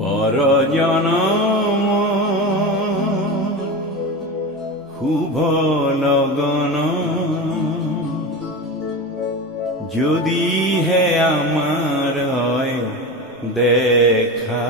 পরজনম শুভ লগন যদিহে আমার হয় দেখা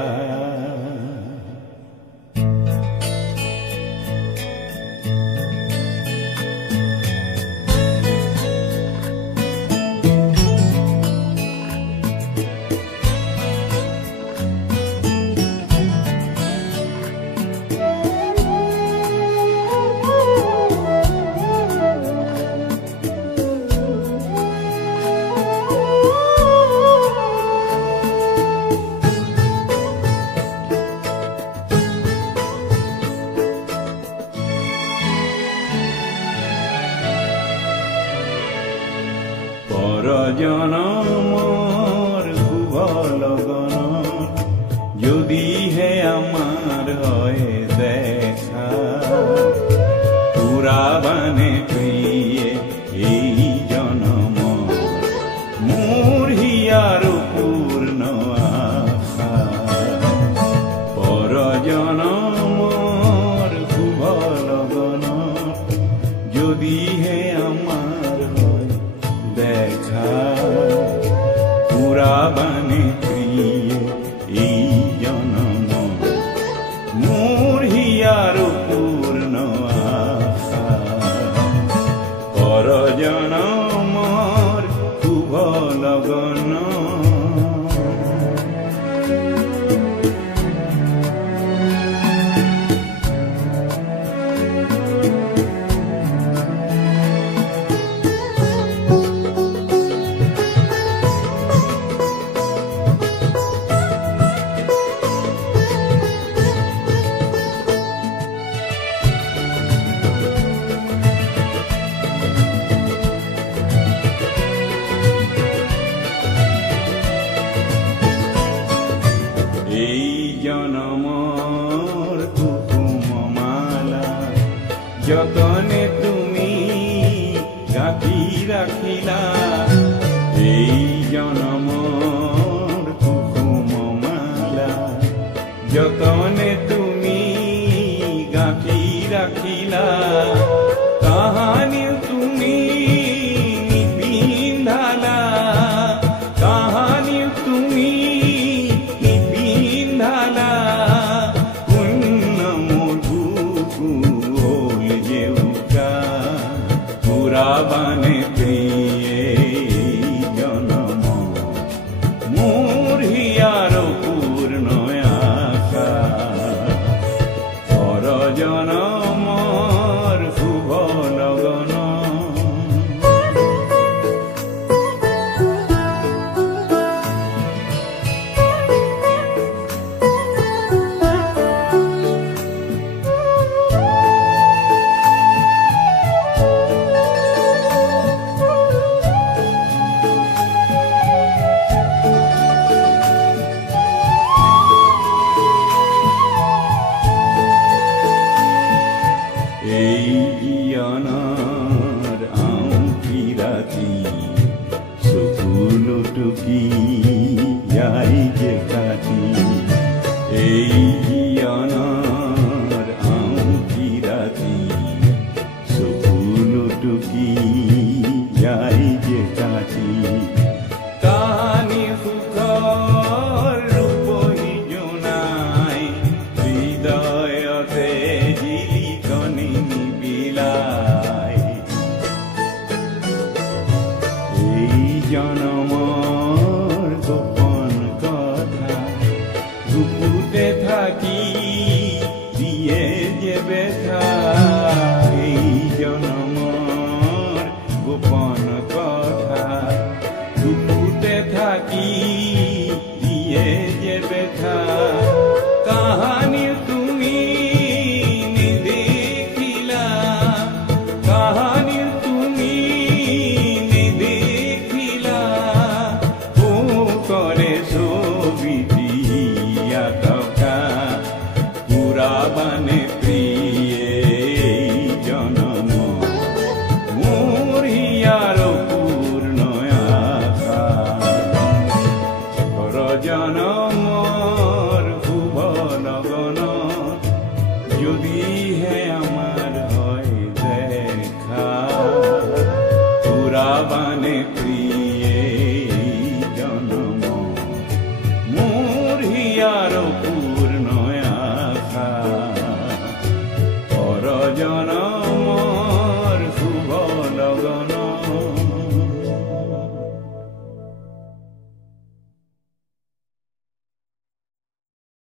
পরজনমর শুভ লগন যদিহে আমার হয় দেখা পুরাবানে প্রিয়ে এই জনম মোর হিয়ার পূর্ণ আশা পরজনমর শুভ লগন যদিহে আমার দেখা পুরাবানে প্রিয়ে এই জনম মোর হিয়ার পূর্ণ আশা পরজনমর শুভ লগন এই জনমর কুকুমমালা যতনে তুমি গাঁথি রাখিলা এই জনমর কুকুমমালা যতনে তুমি গাঁথি রাখিলা কাহানি তুমি পিন্ধালা কাহানি তুমি পুরাবানে প্রিয়ে জনম মোর হিয়ার পূর্ণ আশা পরজনমর শুভ লগন এই জীয়নৰ আঁকি ৰাতি চকুলো টুকি যাই যে কাটি এই জীয়নৰ আঁকি ৰাতি চকুলো টুকি যাই যে কাটি কাহানি সুখৰ ৰূপহী জোনাই হৃদয়তে এই জনমৰ গোপন কথা গুপুতে থাকি দিয়ে যে ব্যথা এই জনমৰ গোপন কথা গুপুতে থাকি